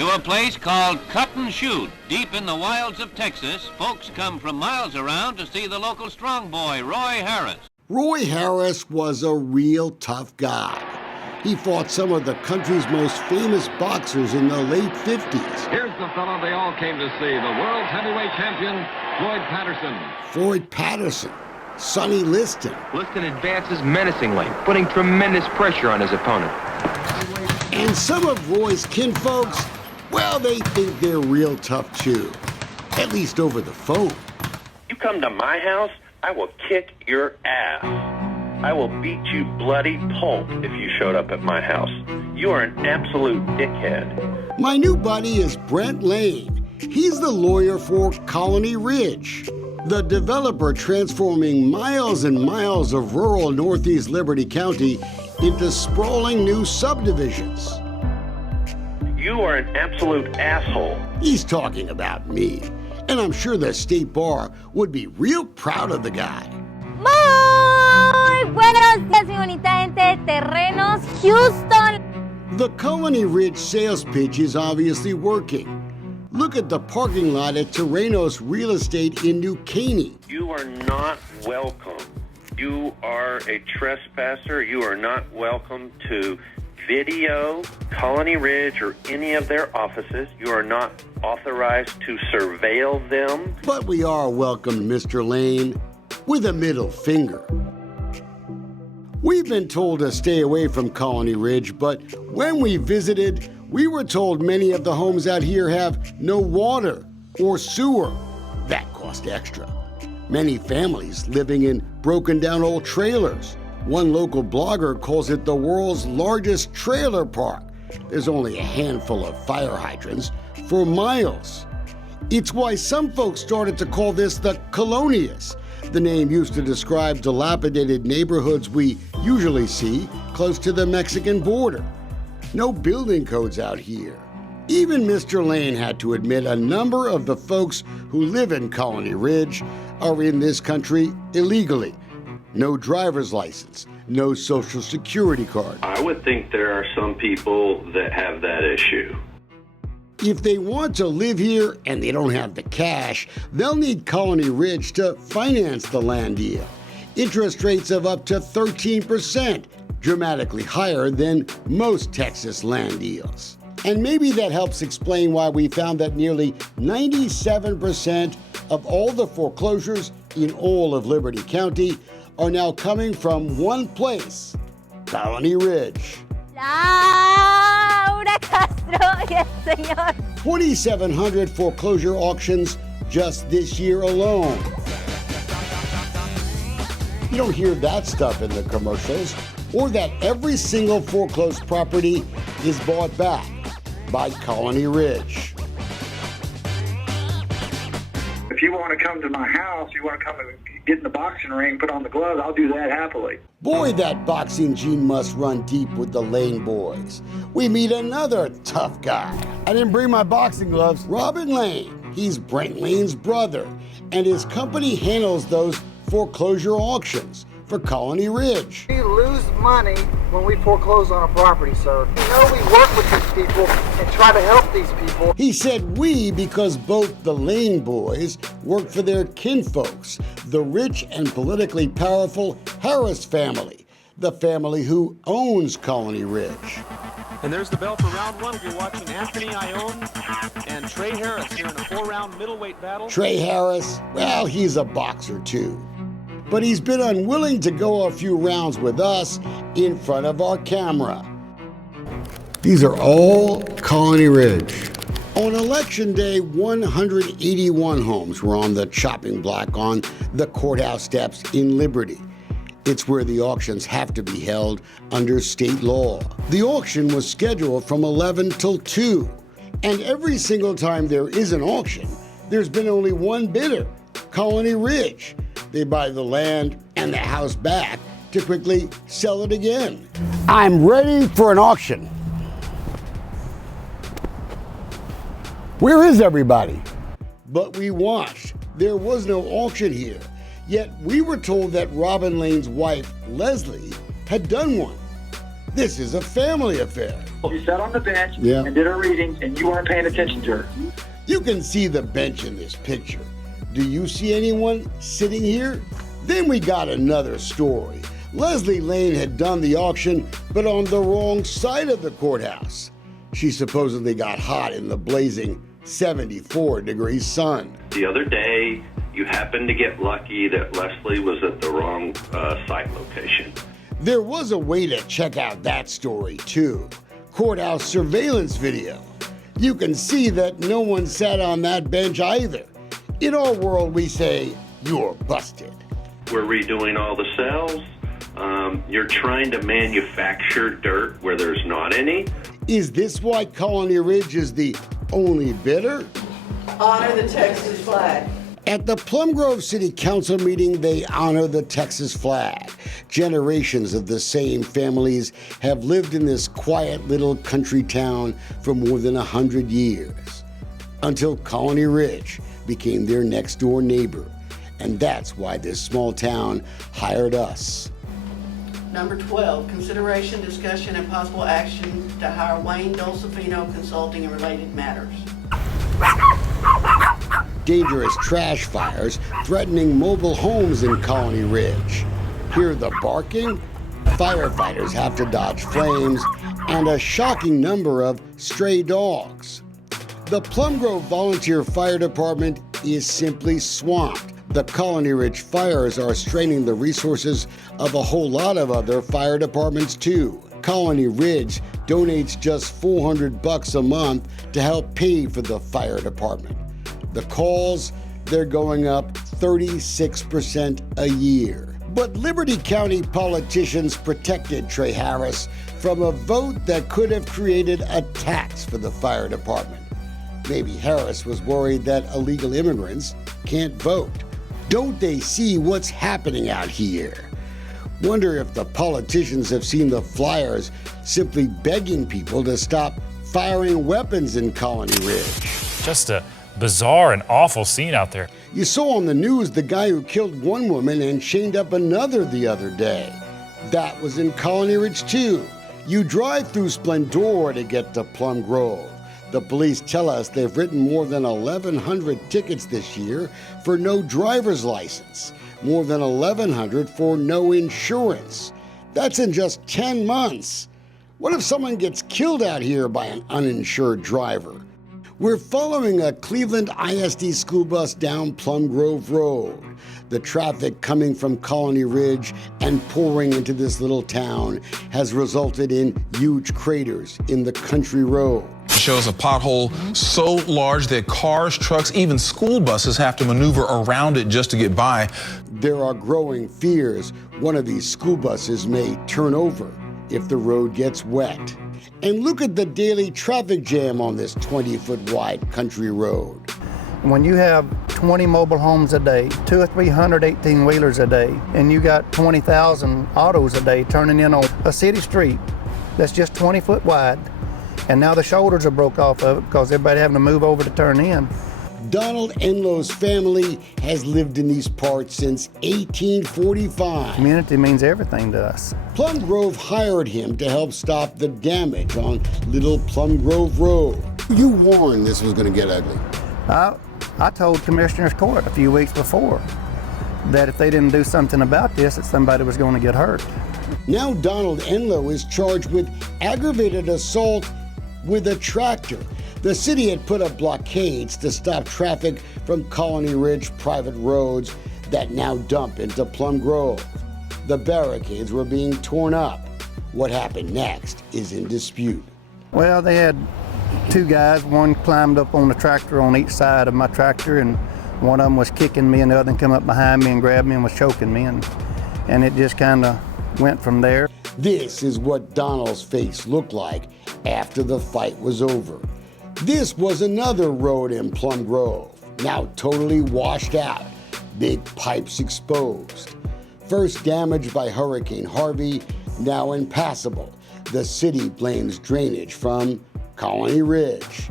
To a place called Cut and Shoot, deep in the wilds of Texas. Folks come from miles around to see the local strong boy, Roy Harris. Roy Harris was a real tough guy. He fought some of the country's most famous boxers in the late 50s. Here's the fellow they all came to see, the world's heavyweight champion, Floyd Patterson. Floyd Patterson, Sonny Liston. Liston advances menacingly, putting tremendous pressure on his opponent. And some of Roy's kinfolks, well, they think they're real tough too, at least over the phone. You come to my house, I will kick your ass. I will beat you bloody pulp if you showed up at my house. You are an absolute dickhead. My new buddy is Brent Lane. He's the lawyer for Colony Ridge, the developer transforming miles and miles of rural Northeast Liberty County into sprawling new subdivisions. You are an absolute asshole. He's talking about me, and I'm sure the state bar would be real proud of the guy. Muy buenos días, mi bonita gente, Terrenos, Houston. The Colony Ridge sales pitch is obviously working. Look at the parking lot at Terrenos Real Estate in New Caney. You are not welcome. You are a trespasser. You are not welcome to video Colony Ridge or any of their offices. You are not authorized to surveil them. But we are welcome, Mr. Lane, with a middle finger. We've been told to stay away from Colony Ridge, but when we visited, we were told many of the homes out here have no water or sewer. That cost extra. Many families living in broken down old trailers. One local blogger calls it the world's largest trailer park. There's only a handful of fire hydrants for miles. It's why some folks started to call this the Colonias. The name used to describe dilapidated neighborhoods we usually see close to the Mexican border. No building codes out here. Even Mr. Lane had to admit a number of the folks who live in Colony Ridge are in this country illegally. No driver's license, no social security card. I would think there are some people that have that issue. If they want to live here and they don't have the cash, they'll need Colony Ridge to finance the land deal. Interest rates of up to 13%, dramatically higher than most Texas land deals. And maybe that helps explain why we found that nearly 97% of all the foreclosures in all of Liberty County are now coming from one place, Colony Ridge. Laura Castro, yes, señor. 2,700 foreclosure auctions just this year alone. You don't hear that stuff in the commercials, or that every single foreclosed property is bought back by Colony Ridge. If you want to come to my house, you want to come and get in the boxing ring, put on the gloves, I'll do that happily. Boy, that boxing gene must run deep with the Lane boys. We meet another tough guy. I didn't bring my boxing gloves. Robin Lane. He's Brent Lane's brother, and his company handles those foreclosure auctions for Colony Ridge. We lose money when we foreclose on a property, sir. You know we work with these people and try to help these people. He said we because both the Lane boys work for their kinfolks, the rich and politically powerful Harris family, the family who owns Colony Ridge. And there's the bell for round one. You're watching Anthony Ione and Trey Harris here in a 4-round middleweight battle. Trey Harris, well, he's a boxer too. But he's been unwilling to go a few rounds with us in front of our camera. These are all Colony Ridge. On election day, 181 homes were on the chopping block on the courthouse steps in Liberty. It's where the auctions have to be held under state law. The auction was scheduled from 11 till 2. And every single time there is an auction, there's been only one bidder, Colony Ridge. They buy the land and the house back to quickly sell it again. I'm ready for an auction. Where is everybody? But we watched. There was no auction here. Yet we were told that Robin Lane's wife, Leslie, had done one. This is a family affair. She sat on the bench Yeah. and did her readings, and you weren't paying attention to her. You can see the bench in this picture. Do you see anyone sitting here? Then we got another story. Leslie Lane had done the auction, but on the wrong side of the courthouse. She supposedly got hot in the blazing 74-degree sun. The other day, you happened to get lucky that Leslie was at the wrong site location. There was a way to check out that story, too. Courthouse surveillance video. You can see that no one sat on that bench either. In our world, we say, you're busted. We're redoing all the cells. You're trying to manufacture dirt where there's not any. Is this why Colony Ridge is the only bidder? Honor the Texas flag. At the Plum Grove City Council meeting, they honor the Texas flag. Generations of the same families have lived in this quiet little country town for more than 100 years, until Colony Ridge became their next-door neighbor. And that's why this small town hired us. Number 12, consideration, discussion, and possible action to hire Wayne Dolcefino Consulting and Related Matters. Dangerous trash fires threatening mobile homes in Colony Ridge. Hear the barking? Firefighters have to dodge flames, and a shocking number of stray dogs. The Plum Grove Volunteer Fire Department is simply swamped. The Colony Ridge fires are straining the resources of a whole lot of other fire departments too. Colony Ridge donates just $400 a month to help pay for the fire department. The calls, they're going up 36% a year. But Liberty County politicians protected Trey Harris from a vote that could have created a tax for the fire department. Maybe Harris was worried that illegal immigrants can't vote. Don't they see what's happening out here? Wonder if the politicians have seen the flyers simply begging people to stop firing weapons in Colony Ridge. Just a bizarre and awful scene out there. You saw on the news the guy who killed one woman and chained up another the other day. That was in Colony Ridge too. You drive through Splendora to get to Plum Grove. The police tell us they've written more than 1,100 tickets this year for no driver's license, more than 1,100 for no insurance. That's in just 10 months. What if someone gets killed out here by an uninsured driver? We're following a Cleveland ISD school bus down Plum Grove Road. The traffic coming from Colony Ridge and pouring into this little town has resulted in huge craters in the country road. Shows a pothole so large that cars, trucks, even school buses have to maneuver around it just to get by. There are growing fears one of these school buses may turn over if the road gets wet. And look at the daily traffic jam on this 20-foot wide country road. When you have 20 mobile homes a day, 200 or 300 18-wheelers a day, and you got 20,000 autos a day turning in on a city street that's just 20 foot wide, and now the shoulders are broke off of it because everybody having to move over to turn in. Donald Enlow's family has lived in these parts since 1845. Community means everything to us. Plum Grove hired him to help stop the damage on Little Plum Grove Road. You warned this was going to get ugly. I told Commissioner's Court a few weeks before that if they didn't do something about this, that somebody was going to get hurt. Now Donald Enlow is charged with aggravated assault with a tractor. The city had put up blockades to stop traffic from Colony Ridge private roads that now dump into Plum Grove. The barricades were being torn up. What happened next is in dispute. Well, they had two guys. One climbed up on the tractor on each side of my tractor, and one of them was kicking me, and the other one come up behind me and grabbed me and was choking me, and it just kind of went from there. This is what Donald's face looked like after the fight was over. This was another road in Plum Grove, now totally washed out, big pipes exposed. First damaged by Hurricane Harvey, now impassable. The city blames drainage from Colony Ridge.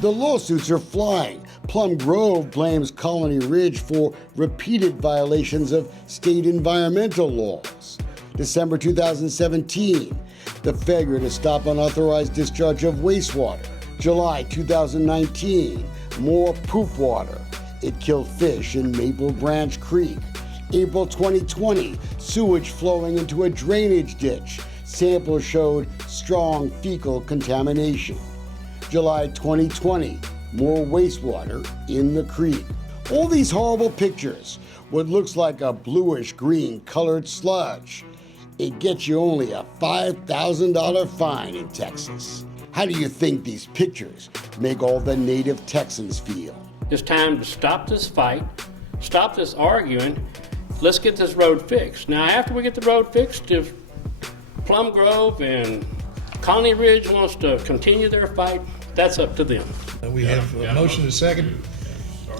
The lawsuits are flying. Plum Grove blames Colony Ridge for repeated violations of state environmental laws. December 2017, the failure to stop unauthorized discharge of wastewater. July 2019, more poop water. It killed fish in Maple Branch Creek. April 2020, sewage flowing into a drainage ditch. Samples showed strong fecal contamination. July 2020, more wastewater in the creek. All these horrible pictures, what looks like a bluish-green colored sludge. It gets you only a $5,000 fine in Texas. How do you think these pictures make all the native Texans feel? It's time to stop this fight, stop this arguing. Let's get this road fixed. Now, after we get the road fixed, if Plum Grove and Colony Ridge wants to continue their fight, that's up to them. We have a motion and a second.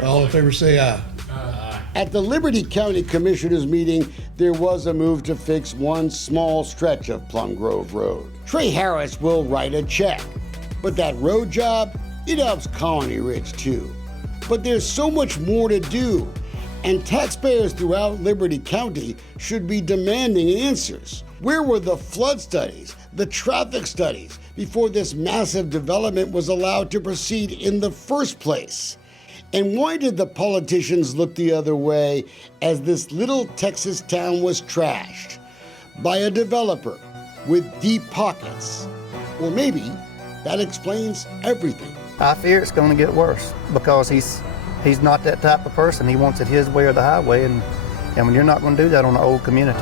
All in favor say aye. At the Liberty County Commissioners meeting, there was a move to fix one small stretch of Plum Grove Road. Trey Harris will write a check. But that road job, it helps Colony Ridge too. But there's so much more to do. And taxpayers throughout Liberty County should be demanding answers. Where were the flood studies, the traffic studies, before this massive development was allowed to proceed in the first place? And why did the politicians look the other way as this little Texas town was trashed by a developer with deep pockets? Or maybe that explains everything. I fear it's going to get worse because he's not that type of person. He wants it his way or the highway, and you're not going to do that on the old community.